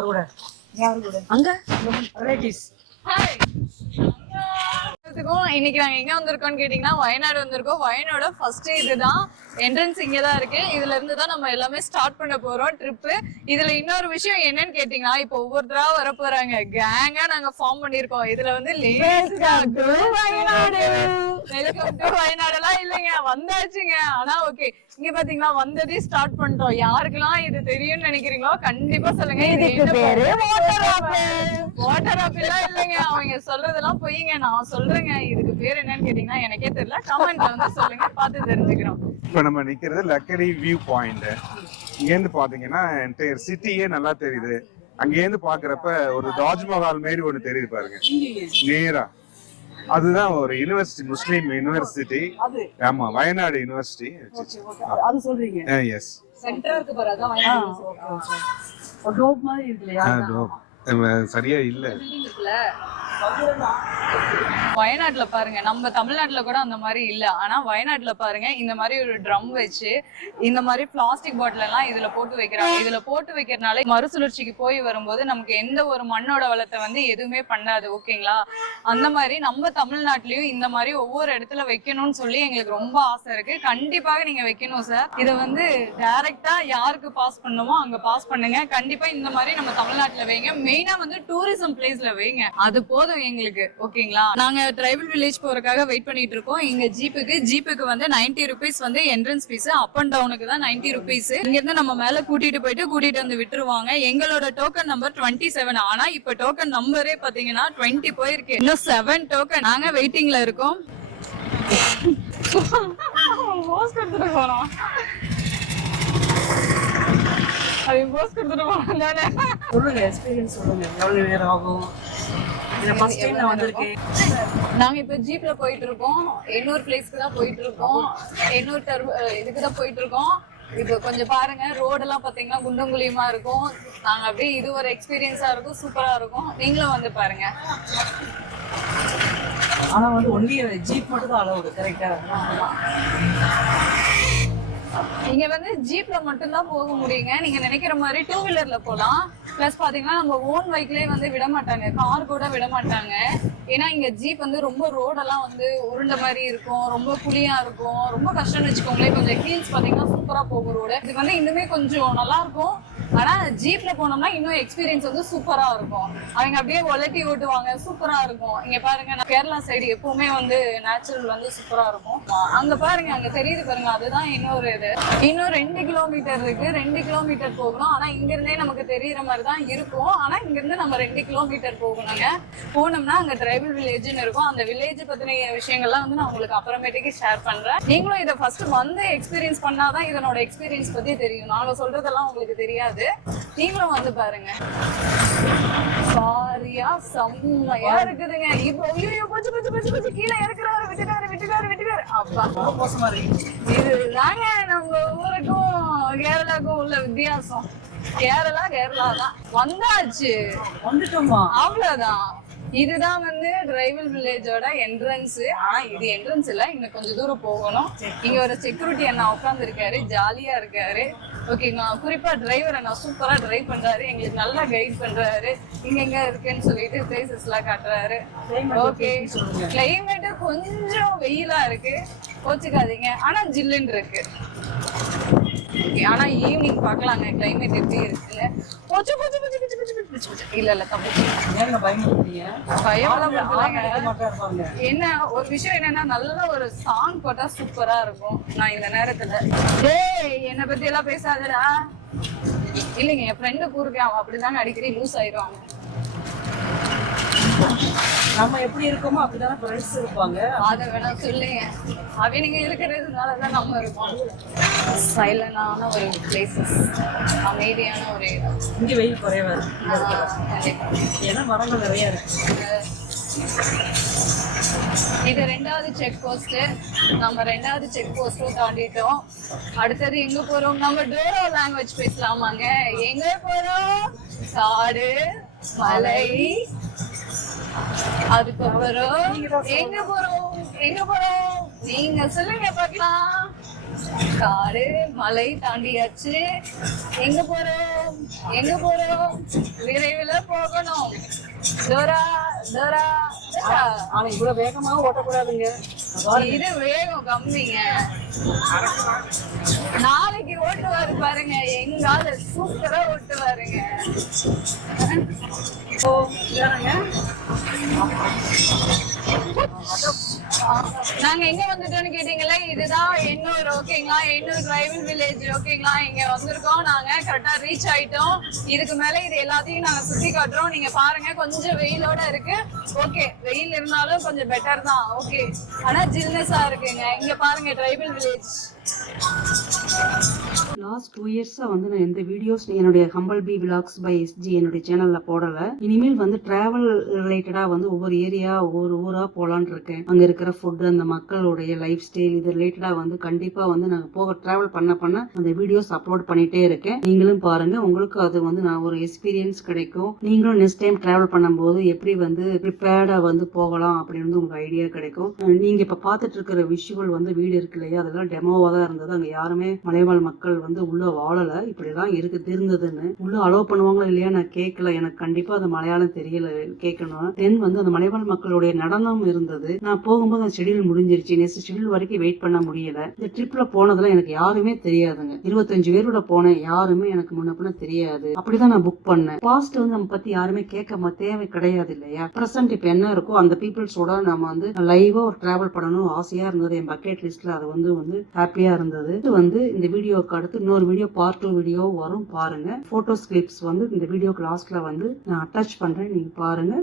அங்க இன்னைக்கு நாங்க எங்க வந்திருக்கோம்னு கேட்டீங்கன்னா வயநாடு வந்திருக்கோம். வயநாடு ஃபர்ஸ்ட் இதுதான் என்ட்ரன்ஸ் இங்கதான் இருக்கு. இதுல இருந்து தான் நம்ம எல்லாமே ஸ்டார்ட் பண்ண போறோம் ட்ரிப். இதுல இன்னொரு விஷயம் என்னன்னு கேட்டீங்கன்னா, இப்போ ஒவ்வொருத்தரா வர போறாங்க, கேங்கா நாங்க ஃபார்ம் பண்ணிருக்கோம். இதுல வந்து வெல்கம் டு வயநாடு எல்லாம் இல்லைங்க, வந்தாச்சுங்க. ஆனா ஓகே, இங்க பாத்தீங்கன்னா வந்ததே ஸ்டார்ட் பண்ணிட்டோம். யாருக்கெல்லாம் இது தெரியும்னு நினைக்கிறீங்களோ கண்டிப்பா சொல்லுங்க. வாட்டர் ஆப் எல்லாம் இல்லைங்க, அவங்க சொல்றதெல்லாம் பொய்ங்க. நான் சொல்றேங்க, இதுக்கு பேர் என்னன்னு கேட்டீங்கன்னா எனக்கே தெரியல. கமெண்ட்ல வந்து சொல்லுங்க, பார்த்து தெரிஞ்சுக்கிறோம். இப்ப நம்ம நிக்கிறது லக்கடி வியூ பாயிண்ட். இங்க இருந்து பாத்தீங்கன்னா என்டையர் சிட்டியே நல்லா தெரியுது. அங்க இருந்து பாக்குறப்ப ஒரு தாஜ்மஹால் மாதிரி ஒண்ணு தெரியுது பாருங்க நேரா. அதுதான் ஒரு யூனிவர்சிட்டி, முஸ்லீம் யூனிவர்சிட்டி. ஆமா, வயநாடு யூனிவர்சிட்டி. அது சொல்றீங்க? எஸ், சென்டரா இருக்கு பாரு, அதான் வயநாடு. டோப் மாதிரி இருக்குல்லையா? சரியா இல்ல. வயநாட்டுல பாருங்க, நம்ம தமிழ்நாட்டுல கூட அந்த மாதிரி இல்ல. ஆனா வயநாட்டுல பாருங்க, இந்த மாதிரி ஒரு ட்ரம் வச்சு இந்த மாதிரி பிளாஸ்டிக் பாட்டில் எல்லாம் இதுல போட்டு வைக்கிறாங்க. இதுல போட்டு வைக்கிறதுனால மறுசுழற்சிக்கு போய் வரும்போது நமக்கு எந்த ஒரு மண்ணோட வளத்தை வந்து எதுவுமே பண்ணாது. ஓகேங்களா? அந்த மாதிரி நம்ம தமிழ்நாட்டிலயும் இந்த மாதிரி ஒவ்வொரு இடத்துல வைக்கணும்னு சொல்லி எங்களுக்கு ரொம்ப ஆசை இருக்கு. கண்டிப்பாக நீங்க வைக்கணும் சார். இதை வந்து டைரக்டா யாருக்கு பாஸ் பண்ணுமோ அங்க பாஸ் பண்ணுங்க. கண்டிப்பா இந்த மாதிரி நம்ம தமிழ்நாட்டுல வைங்க. மெயினா வந்து டூரிசம் பிளேஸ்ல வைங்க, அது போதும் எங்களுக்கு. ஓகேங்களா? நாங்க ட்ரைபல் வில்லேஜ் போறதுக்காக வெயிட் பண்ணிட்டு இருக்கோம். இங்க ஜீப்புக்கு வந்து 90 rupees வந்து என்ட்ரன்ஸ் ஃபீஸ். அப் அண்ட் டவுனுக்கு தான் 90 rupees. இங்க இருந்து நம்ம மேல கூட்டிட்டு வந்து விட்டுருவாங்க. எங்களோட டோக்கன் நம்பர் 27. ஆனா இப்ப டோக்கன் நம்பரே பாத்தீங்கன்னா 20 போயிருக்கு. இன்னும் 7 டோக்கன். நாங்க வெயிட்டிங்ல இருக்கோம். சொல்லுங்க, எக்ஸ்பீரியன்ஸ் சொல்லுங்க. எவ்வளவு நேரம் ஆகும்? நாங்க இப்ப ஜீப்ல போயிட்டு இருக்கோம். இன்னொரு பிளேஸ்க்கு தான் போயிட்டு இருக்கோம். இதுக்கு தான் போயிட்டு இருக்கோம். இப்போ கொஞ்சம் பாருங்க, ரோடு எல்லாம் பாத்தீங்கன்னா குண்டும் குழியுமா இருக்கும். நாங்க அப்படியே இது ஒரு எக்ஸ்பீரியன்ஸா இருக்கும், சூப்பரா இருக்கும். நீங்களும் வந்து பாருங்க. ஆனா வந்து ஒன்லி ஜீப் மட்டும் தான் அலௌடு, கரெக்டா? இங்க வந்து ஜீப்ல மட்டும் தான் போக முடியுங்க. நீங்க நினைக்கிற மாதிரி டூ வீலர்ல போலாம். பிளஸ் பாத்தீங்கன்னா நம்ம ஓன் பைக்லயே வந்து விட மாட்டாங்க, கார் கூட விட மாட்டாங்க. ஏன்னா இங்க ஜீப் வந்து ரொம்ப ரோடெல்லாம் வந்து உருண்ட மாதிரி இருக்கும், ரொம்ப குழியா இருக்கும், ரொம்ப கஷ்டம்னு வச்சுக்கோங்களேன். கொஞ்சம் ஹீல்ஸ் பாத்தீங்கன்னா சூப்பரா போகும் ரோடு. இது வந்து இன்னுமே கொஞ்சம் நல்லா இருக்கும். ஆனா ஜீப்ல போனோம்னா இன்னும் எக்ஸ்பீரியன்ஸ் வந்து சூப்பரா இருக்கும். அவங்க அப்படியே ஒலட்டி ஓட்டுவாங்க, சூப்பரா இருக்கும். இங்க பாருங்க, கேரளா சைடு எப்பவுமே வந்து நேச்சுரல் வந்து சூப்பரா இருக்கும். அங்க பாருங்க, அங்க தெரியுது பாருங்க, அதுதான் இன்னொரு இது. இன்னும் 2 கிலோமீட்டர் இருக்கு. 2 கிலோமீட்டர் போகணும். ஆனா இங்க இருந்தே நமக்கு தெரியற மாதிரி தான் இருக்கும். ஆனா இங்க இருந்து நம்ம 2 கிலோமீட்டர் போகணுங்க. போனோம்னா அங்க ட்ரைபல் வில்லேஜ்னு இருக்கும். அந்த வில்லேஜ் பத்தின விஷயங்கள்லாம் வந்து நான் உங்களுக்கு அப்புறமேட்டுக்கு ஷேர் பண்றேன். நீங்களும் இதை ஃபர்ஸ்ட் வந்து எக்ஸ்பீரியன்ஸ் பண்ணாதான் இதனோட எக்ஸ்பீரியன்ஸ் பத்தி தெரியும். நாங்க சொல்றதெல்லாம் உங்களுக்கு தெரியாது. நீங்களும் வந்து பாருங்க. சாரியா செம்மையா இருக்குதுங்க. இப்போ ஐயோ கொஞ்சம் கீழே இறக்குறாரு, விட்டுக்காரு. அப்பா இதுதாங்க நம்ம ஊருக்கும் கேரளாக்கும் உள்ள வித்தியாசம். கேரளா தான் வந்தாச்சு, வந்துட்டோமா, அவ்வளவுதான். இதுதான் வந்து ட்ரைபல் வில்லேஜோட என்ட்ரன்ஸ். ஆனா இது என்ட்ரன்ஸ் இல்ல, இன்னும் கொஞ்சம் தூரம் போகணும். இங்க ஒரு செக்யூரிட்டி அண்ணா உட்கார்ந்து இருக்காரு, ஜாலியா இருக்காரு. ஓகேங்களா? குறிப்பா டிரைவர் அண்ணா சூப்பரா டிரைவ் பண்றாரு, எங்களுக்கு நல்லா கைட் பண்றாரு. இங்க எங்க இருக்குன்னு சொல்லிட்டு பிளேசஸ் எல்லாம் காட்டுறாரு. ஓகே, கிளைமேட் கொஞ்சம் வெயிலா இருக்கு, கோச்சுக்காதீங்க. ஆனா ஜில்லுன்னு இருக்கு. ஆனா ஈவினிங் பாக்கலாங்க கிளைமேட் எப்படி இருக்குன்னு. இல்ல தப்பு, என்ன ஒரு விஷயம் என்னன்னா, நல்ல ஒரு சாங் போட்டா சூப்பரா இருக்கும். நான் இந்த நேரத்துல என்னை பத்தி எல்லாம் பேசாதடா இல்லைங்க, என் ஃப்ரெண்டு கூறுக்கேன், அவன் அப்படிதாங்க அடிக்கடி லூஸ் ஆயிடுவாங்க. நம்ம எப்படி இருக்கோமோ அப்படிதான் ஃப்ரெண்ட்ஸ் இருப்பாங்க. அதை வேணா சொல்லுங்க, அவங்க இருக்கிறதுனாலதான் நம்ம இருக்கோம். சைலண்டான ஒரு பிளேசஸ், அமைதியான ஒரு இடம். இங்க வெயில் குறைவா ஏன்னா மரங்கள் நிறைய இருக்கு. இது 2வது செக் போஸ்ட். நம்ம 2வது செக் போஸ்டும் தாண்டிட்டோம். அடுத்தது எங்க போறோம்? நம்ம டோரோ லாங்குவேஜ் பேசலாமாங்க. எங்க போறோம்? காடு, மலை, அதுக்கப்புறம் எங்க போறோம்? நீங்க சொல்லுங்க பார்க்கலாம். காடு மலை தாண்டியாச்சு. எங்க போறோம் எங்க போறோம்? விரைவில் போகணும். Dora Dora Dora. ஆனா இவ்வளவு வேகமா ஓட்டக்கூடாதுங்க. இது வேகம் கம்மிங்க. நாளைக்கு ஓட்டுவாரு பாருங்க, எங்கால சூப்பரா ஓட்டுவாருங்க. ஓ இதானுங்க. நாங்க எங்க வந்துட்டோம்னு கேட்டீங்களா? இதுதான் எண்ணூர். ஓகேங்களா, எண்ணூர் டிரைவல் வில்லேஜ். ஓகேங்களா, இங்க வந்திருக்கோம். நாங்க கரெக்டா ரீச் ஆயிட்டோம். இதுக்கு மேல இது எல்லாத்தையும் நாங்க சுத்தி காட்டுறோம். நீங்க பாருங்க, கொஞ்சம் வெயிலோட இருக்கு. ஓகே, வெயில் இருந்தாலும் கொஞ்சம் பெட்டர் தான். ஓகே, ஆனா ஜில்னஸா இருக்குங்க. இங்க பாருங்க டிரைவல் வில்லேஜ். லாஸ்ட் 2 இயர்ஸா வந்து நான் எந்த வீடியோஸ் என்னுடைய humble B vlogs by SG என்னுடைய சேனல்ல போடல. இனிமேல் வந்து டிராவல் ரிலேட்டடா வந்து ஒவ்வொரு ஏரியா ஒவ்வொரு ஊரா போலான்னு இருக்கேன். அங்க இருக்கிற ஃபுட், அந்த மக்களுடைய லைஃப் ஸ்டைல், இது ரிலேட்டடா வந்து கண்டிப்பா வந்து நாங்க போக டிராவல் பண்ண அந்த வீடியோஸ் அப்லோட் பண்ணிட்டே இருக்கேன். நீங்களும் பாருங்க, உங்களுக்கு அது வந்து நான் ஒரு எக்ஸ்பீரியன்ஸ் கிடைக்கும். நீங்களும் நெக்ஸ்ட் டைம் டிராவல் பண்ணும்போது எப்படி வந்து ப்ரிப்பேர்டா வந்து போகலாம் அப்படின்னு உங்களுக்கு ஐடியா கிடைக்கும். நீங்க இப்ப பாத்துட்டு இருக்கிற விஷுவல் வந்து வீடு இருக்கு இல்லையா, அதெல்லாம் டெமோவா தான் இருந்தது. அங்க யாருமே மலைவாழ் மக்கள் வந்து உள்ள வாழல. இப்படிதான் இருந்ததுன்னு உள்ள அலோவ் பண்ணுவாங்களா இல்லையா நான் கேட்கல. எனக்கு கண்டிப்பா அந்த மலையாளம் தெரியல, கேட்கணும். தென் வந்து அந்த மலைவாழ் மக்களுடைய நடனம் இருந்தது. நான் போகும்போது அந்த ஷெடியூல் முடிஞ்சிருச்சு. நெக்ஸ்ட் ஷெடியூல் வரைக்கும் வெயிட் பண்ண முடியல. இந்த ட்ரிப்ல போனதுல எனக்கு யாருமே தெரியாதுங்க. 25 பேரோட போனேன். யாருமே எனக்கு முன்ன பின்ன தெரியாது. அப்படிதான் நான் புக் பண்ணேன். பாஸ்ட் வந்து நம்ம பத்தி யாருமே கேட்க தேவை கிடையாது இல்லையா. பிரசன்ட் இப்ப என்ன இருக்கோ அந்த பீப்புள்ஸோட நம்ம வந்து லைவா ஒரு டிராவல் பண்ணணும் ஆசையா இருந்தது. என் பக்கெட் லிஸ்ட்ல அது வந்து ஹாப்பியா இருந்தது. இது வந்து இந்த வீடியோக்கு அடுத்து இன்னொரு வீடியோ பார்ட் 2 வீடியோ வரும், பாருங்க. போட்டோஸ் கிளிப்ஸ் வந்து இந்த வீடியோக்கு லாஸ்ட்ல வந்து நான் அட்டாச் பண்றேன், நீங்க பாருங்க.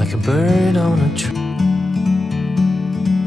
Like a bird on a tree.